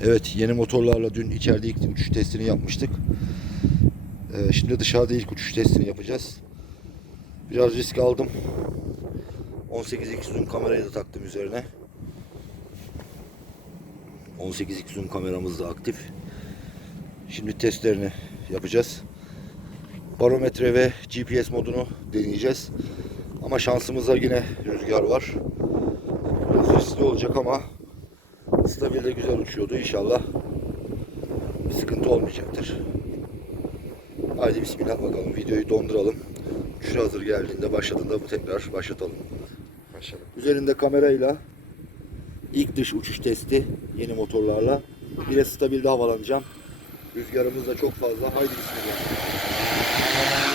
Evet yeni motorlarla dün içeride ilk uçuş testini yapmıştık. Ee, şimdi dışarıda ilk uçuş testini yapacağız. Biraz risk aldım. 18x zoom kamerayı da taktım üzerine. 18x zoom kameramız da aktif. Şimdi testlerini yapacağız. Barometre ve GPS modunu deneyeceğiz. Ama şansımızda yine rüzgar var. Biraz riskli olacak ama stabil de güzel uçuyordu. İnşallah bir sıkıntı olmayacaktır. Haydi bismillah bakalım. Videoyu donduralım. Uçuş hazır geldiğinde başladığında bu tekrar başlatalım. Başladım. Üzerinde kamerayla ilk dış uçuş testi yeni motorlarla. Bir de stabilde havalanacağım. Rüzgarımız da çok fazla. Haydi bismillah.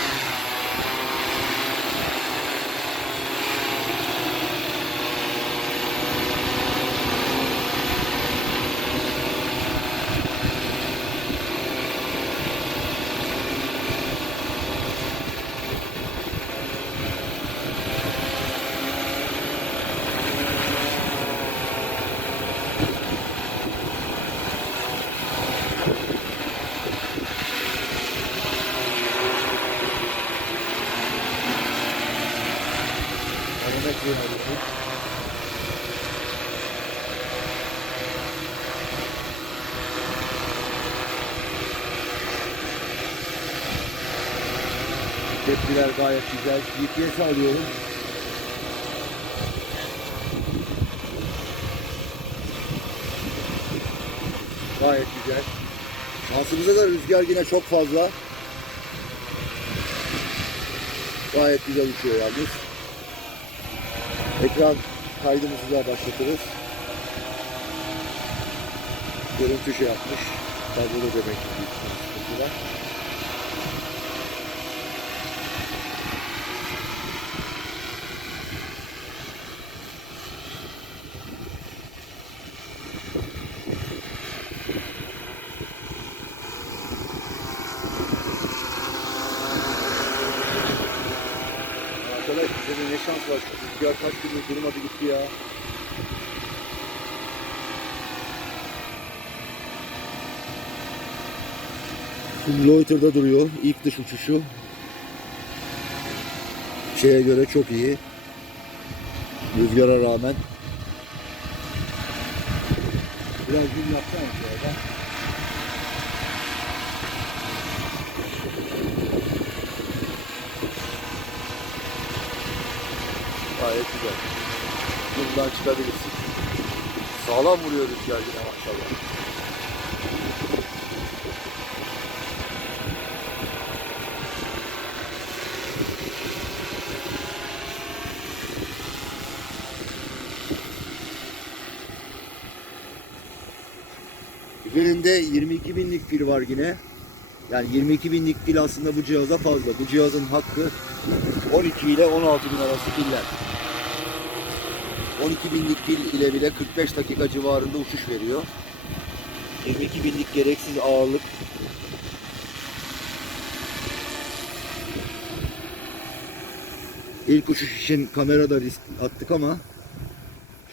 Tepkiler gayet güzel. GPS alıyorum. Gayet güzel. Şansımıza da rüzgar yine çok fazla. Gayet güzel uçuyor yalnız. Ekran kaydımızı da başlatırız. Görüntü şey yapmış. Tabloda demek ki var. Arkadaş bize ne şans var. Şu rüzgar kaç gündür durmadı gitti ya. Loiter'da duruyor. İlk dış uçuşu. Şeye göre çok iyi. Rüzgara rağmen. Biraz gün yapsana şurada. Gayet güzel. Bundan çıkabilirsin. Sağlam vuruyor rüzgar yine maşallah. Üzerinde 22 binlik pil var yine. Yani 22 binlik pil aslında bu cihaza fazla. Bu cihazın hakkı 12 ile 16 bin arası piller. 12 binlik pil ile bile 45 dakika civarında uçuş veriyor. 22 binlik gereksiz ağırlık. İlk uçuş için kamerada risk attık ama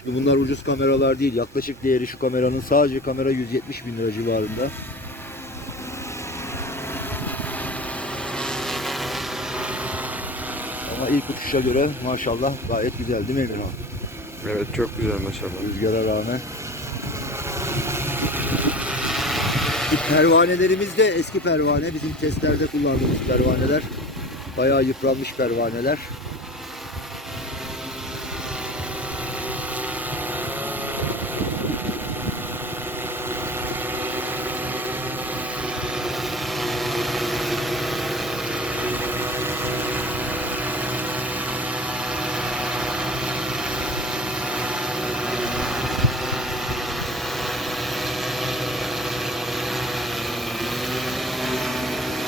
Şimdi bunlar ucuz kameralar değil. Yaklaşık değeri şu kameranın sadece kamera 170 bin lira civarında. Ama ilk uçuşa göre maşallah gayet güzel değil mi Emirhan? Evet çok güzel maşallah. Rüzgara rağmen. Pervanelerimiz de eski pervane. Bizim testlerde kullandığımız pervaneler. Bayağı yıpranmış pervaneler.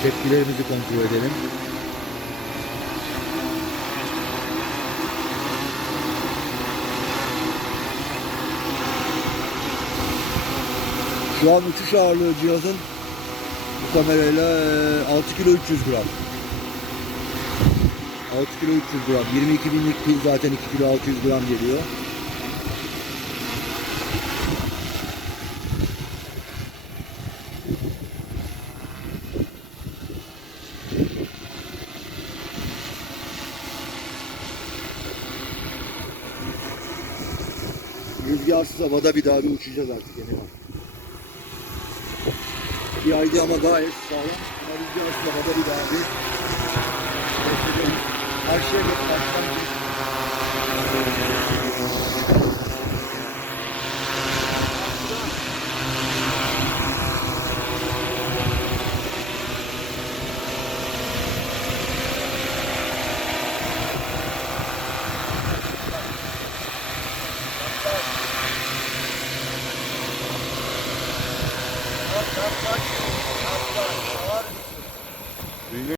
Tepkilerimizi kontrol edelim. Şu an uçuş ağırlığı cihazın bu kamerayla e, 6 kilo 300 gram. 6 kilo 300 gram. 22 binlik pil zaten 2 kilo 600 gram geliyor. rüzgarsız havada bir daha bir uçacağız artık yeni var. Yaydı ama gayet sağlam. Ama rüzgarsız havada bir daha bir her şey baştan